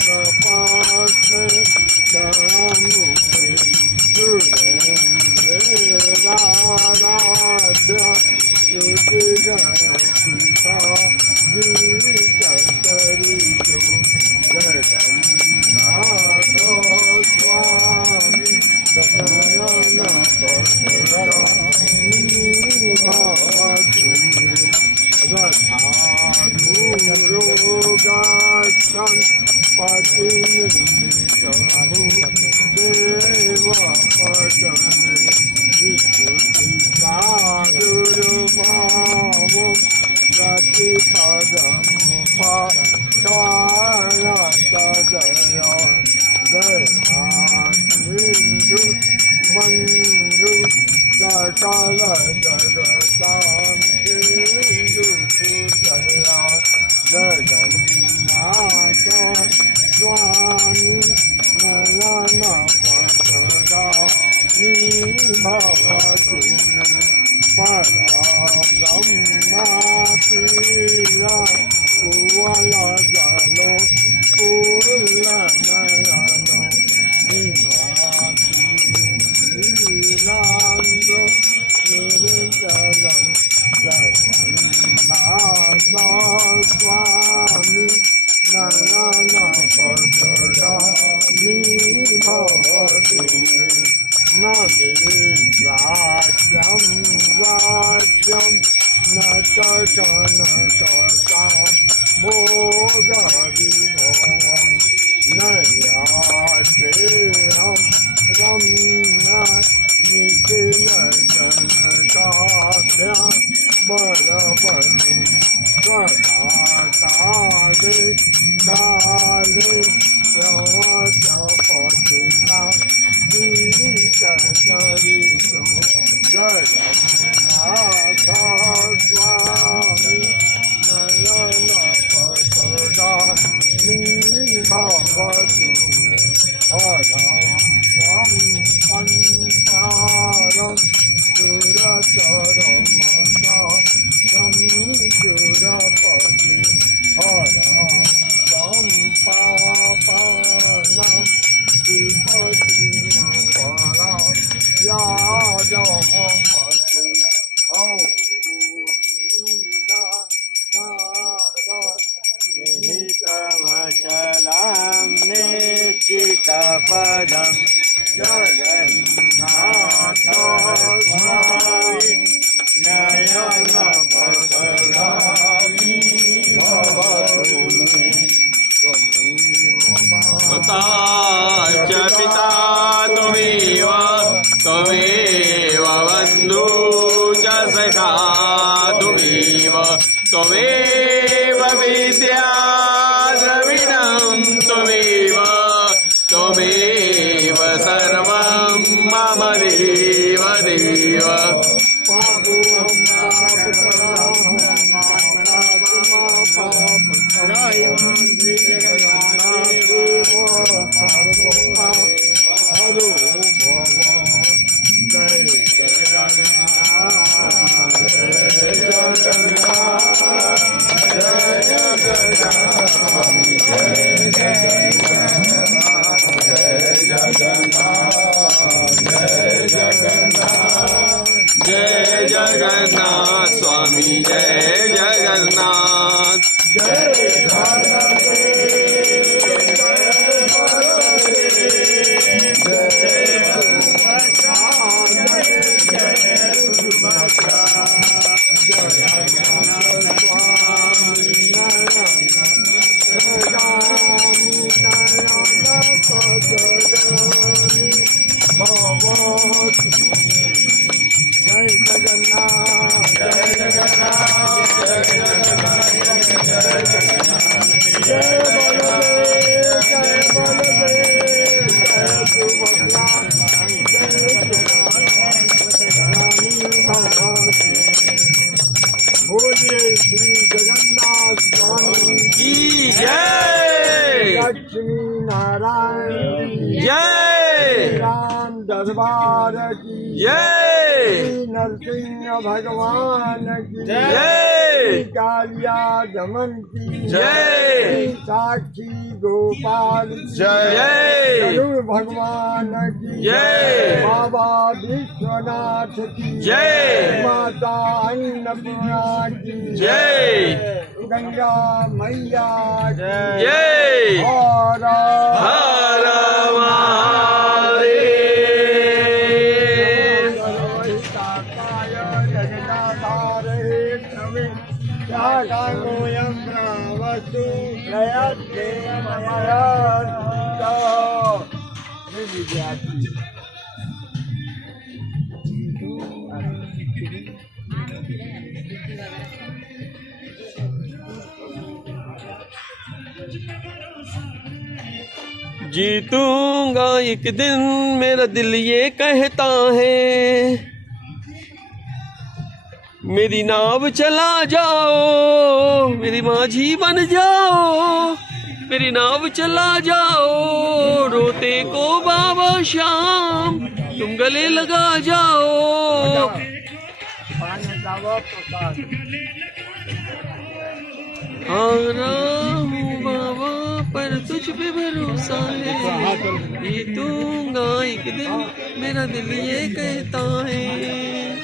पास्मे शरणमुखे सुरेन्द्राराध्य श्रुतिगणिता जीवितचरितो जगन्नाथ स्वामी रथारूरोगाक्षन् पतिनिमिषाहु देवपटने विस्तुतिसादुर्भावं प्रतिपदमुपाचारतदया दयासिन्धु बन्धु सकल जगतान्तेन्दुपूजया जगन्नाथ स्वामी नयनपतगा भवतु परब्रह्मातीरा कुवलजलो कुलनयनो निवासी लीलान्द्र निर्जलं जगन्नाथ स्वामी नयनपतगा भवतु न विद्राज्यं राज्यं न च कनकता भोगविभवं न याचेऽहं रम्य निखिलजनकाभ्या वरवनु सदा काले काले प्रवचपतिना चरितो जगन्नाथ स्वामी नयनपतगा भवतु हरं त्वं संसारं दुरचरमसारं दुरपति हरं त्वं पापानां विपत्तिं परा याजमपति निहितमचलं निश्चितपदं जगन्नाथ स्वामी नयनपतगामी भवतु मे माता च पिता त्वमेव बन्धु च सखा त्वमेव विद्या द्रविणं त्वमेव सर्वं मम देव देव जय जगन्नाथ स्वामी जय जगन्नाथ जय जगन्नाथ जय जगन्नाथ जय जगन्नाथ जय बलदेव जय बलदेव जय सुभद्रा जय बोलिए श्री जगन्नाथ स्वामी की जय लक्ष्मी नारायण जय राम दरबार की जय श्री नरसिंह भगवान की जय कालिया दमन की जय साक्षी गोपाल की जय गरुड़ भगवान की जय बाबा विश्वनाथ की जय माता अन्नपूर्णा की जय गंगा मैया की जय और हर महादेव वस्तु जीतूंगा एक दिन मेरा दिल ये कहता है मेरी नाव चला जाओ मेरी माझी बन जाओ मेरी नाव चला जाओ रोते को बाबा श्याम तुम गले लगा जाओ आ रहा हूँ बाबा पर तुझ पे भरोसा है जीतूंगा एक दिन मेरा दिल ये कहता है